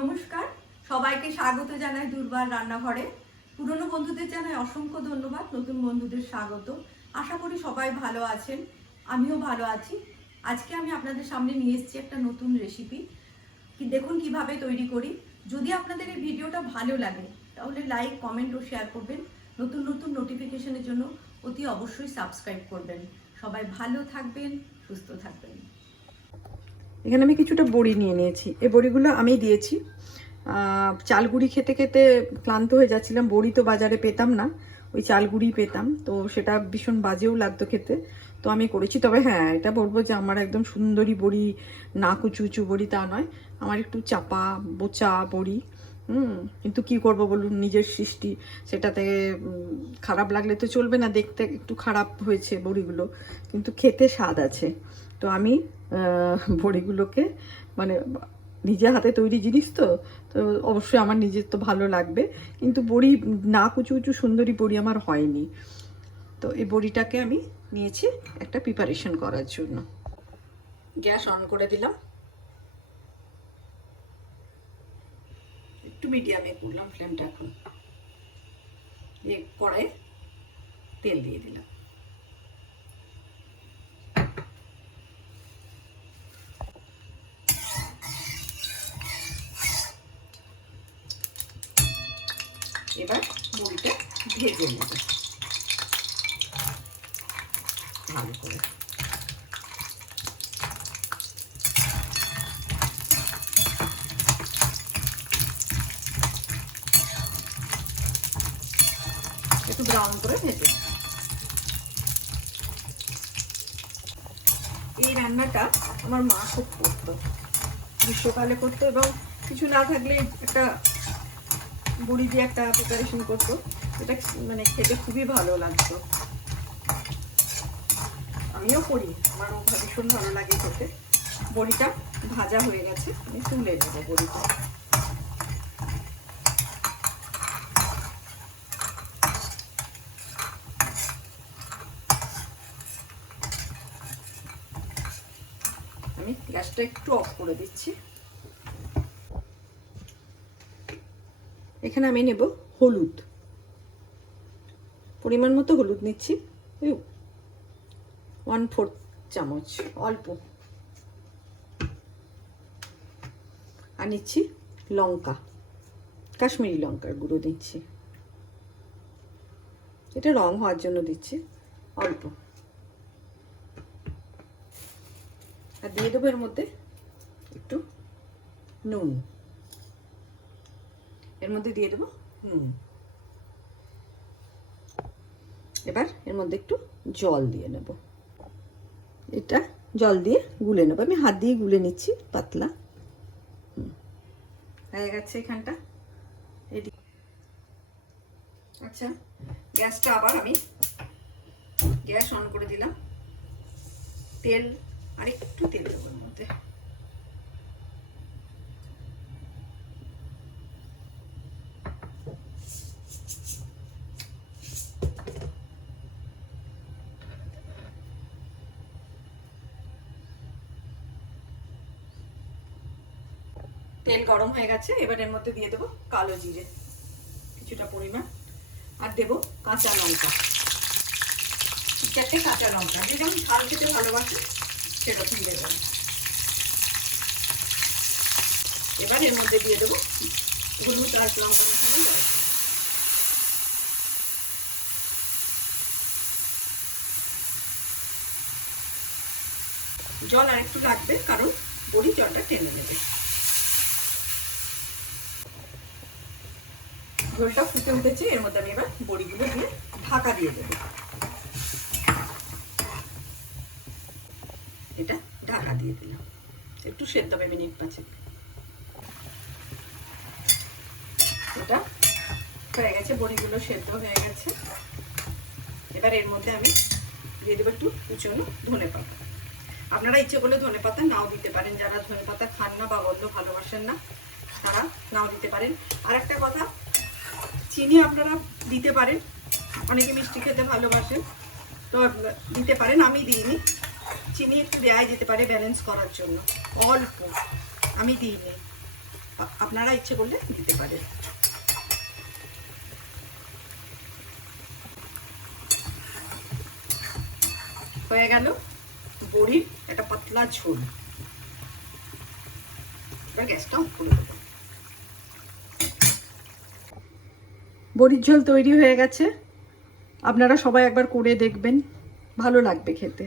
নমস্কার, সবাইকে স্বাগত জানাই দুর্বার রান্নাঘরে। পুরনো বন্ধুদের জানাই অসংখ্য ধন্যবাদ, নতুন বন্ধুদের স্বাগত। আশা করি সবাই ভালো আছেন, আমিও ভালো আছি। আজকে আমি আপনাদের সামনে নিয়ে এসেছি একটা নতুন রেসিপি। দেখুন কিভাবে তৈরি করি। যদি আপনাদের এই ভিডিওটা ভালো লাগে তাহলে লাইক, কমেন্ট ও শেয়ার করবেন। নতুন নতুন নোটিফিকেশনের জন্য অতি অবশ্যই সাবস্ক্রাইব করবেন। সবাই ভালো থাকবেন, সুস্থ থাকবেন। এখানে আমি কিছুটা বড়ি নিয়ে নিয়েছি। এই বড়িগুলো আমি দিয়েছি। চালগুড়ি খেতে খেতে ক্লান্ত হয়ে যাচ্ছিলাম। বড়ি তো বাজারে পেতাম না, ওই চালগুড়ি পেতাম, তো সেটা ভীষণ বাজেও লাগতো খেতে। তো আমি করেছি। তবে হ্যাঁ, এটা বলবো যে আমার একদম সুন্দরী বড়ি, না কুচু উঁচু বড়ি তা নয়, আমার একটু চাপা বোচা বড়ি। কিন্তু কি করব বলুন, নিজের সৃষ্টি, সেটাতে খারাপ লাগলে তো চলবে না। দেখতে একটু খারাপ হয়েছে বড়িগুলো, কিন্তু খেতে স্বাদ আছে। তো আমি বড়িগুলোকে মানে নিজে হাতে তৈরি জিনিস তো তো অবশ্যই আমার নিজের তো ভালো লাগবে, কিন্তু বড়ি না কুচু উঁচু সুন্দরী বড়ি আমার হয়নি। তো এই বড়িটাকে আমি নিয়েছি একটা প্রিপারেশন করার জন্য। গ্যাস অন করে দিলাম, একটু মিডিয়ামে করলাম ফ্লেমটা। এখন কড়াইয়ে তেল দিয়ে দিলাম। এবার বড়িটা ভেজে নেব ভালো করে। একটু ব্রাউন করে ভেজে। এই রান্নাটা আমার মা খুব করতো, গ্রীষ্মকালে করতো, এবং কিছু না থাকলে একটা বড়ি দিয়ে একটা প্রিপারেশন করতো, এটা মানে খেতে খুবই ভালো লাগতো। আমিও করি, আমারও ভীষণ ভালো লাগে খেতে। বড়িটা ভাজা হয়ে গেছে, আমি তুলে দেবো বড়িটা। আমি গ্যাসটা একটু অফ করে দিচ্ছি। এখানে আমি নেব হলুদ, পরিমাণ মতো হলুদ নিচ্ছি, 1/4 চামচ, অল্প। আর নিচ্ছি লঙ্কা, কাশ্মীরি লঙ্কার গুঁড়ো দিচ্ছি, এটা রং হওয়ার জন্য দিচ্ছি অল্প। আর দিয়ে দেবো এর মধ্যে একটু নুন, এর মধ্যে দিয়ে দেবো নুন। এবার এর মধ্যে একটু জল দিয়ে নেব, এটা জল দিয়ে গুলে নেব। আমি হাত দিয়ে গুলে নিচ্ছি, পাতলা হয়ে গেছে এখানটা রেডি। আচ্ছা, গ্যাসটা আবার আমি গ্যাস অন করে দিলাম। তেল, আর একটু তেল দেবো এর মধ্যে। তেল গরম হয়ে গেছে, এবার এর মধ্যে দিয়ে দেবো কালো জিরে কিছুটা পরিমাণ, আর দেবো কাঁচা লঙ্কা, 4টে কাঁচা লঙ্কা। যে যেমন ঝাল খেতে ভালোবাসে সেরকম দেবেন। এবার এর মধ্যে দিয়ে দেবো হলুদ আর লঙ্কা মশলা। জল আর একটু লাগবে, কারণ বড়ি জলটা টেনে নেবে। ঝোলটা ফুটে উঠেছে, এর মধ্যে আমি এবার বড়িগুলো দিয়ে ঢাকা দিয়ে দেবো। এটা ঢাকা দিয়ে দিলাম, একটু সেদ্ধ হবে মিনিট 5। এটা হয়ে গেছে, বড়িগুলো সেদ্ধ হয়ে গেছে। এবার এর মধ্যে আমি দিয়ে দেবো একটু কুচনো ধনে পাতা। আপনারা ইচ্ছে করলে ধনে পাতা নাও দিতে পারেন, যারা ধনে পাতা খান না বা গন্ধ ভালোবাসেন না তারা নাও দিতে পারেন। আর একটা কথা, চিনি আপনারা দিতে পারেন, অনেকে মিষ্টি খেতে ভালোবাসেন তো দিতে পারেন, আমি দিইনি। চিনি একটু দেওয়াই যেতে পারে ব্যালেন্স করার জন্য, অল্প, আমি দিইনি। আপনারা ইচ্ছে করলে দিতে পারেন। হয়ে গেল বড়ির একটা পাতলা ঝোল। এবার গ্যাসটা অফ করে দেবো। বড়ির ঝোল তৈরি হয়ে গেছে। আপনারা সবাই একবার করে দেখবেন, ভালো লাগবে খেতে।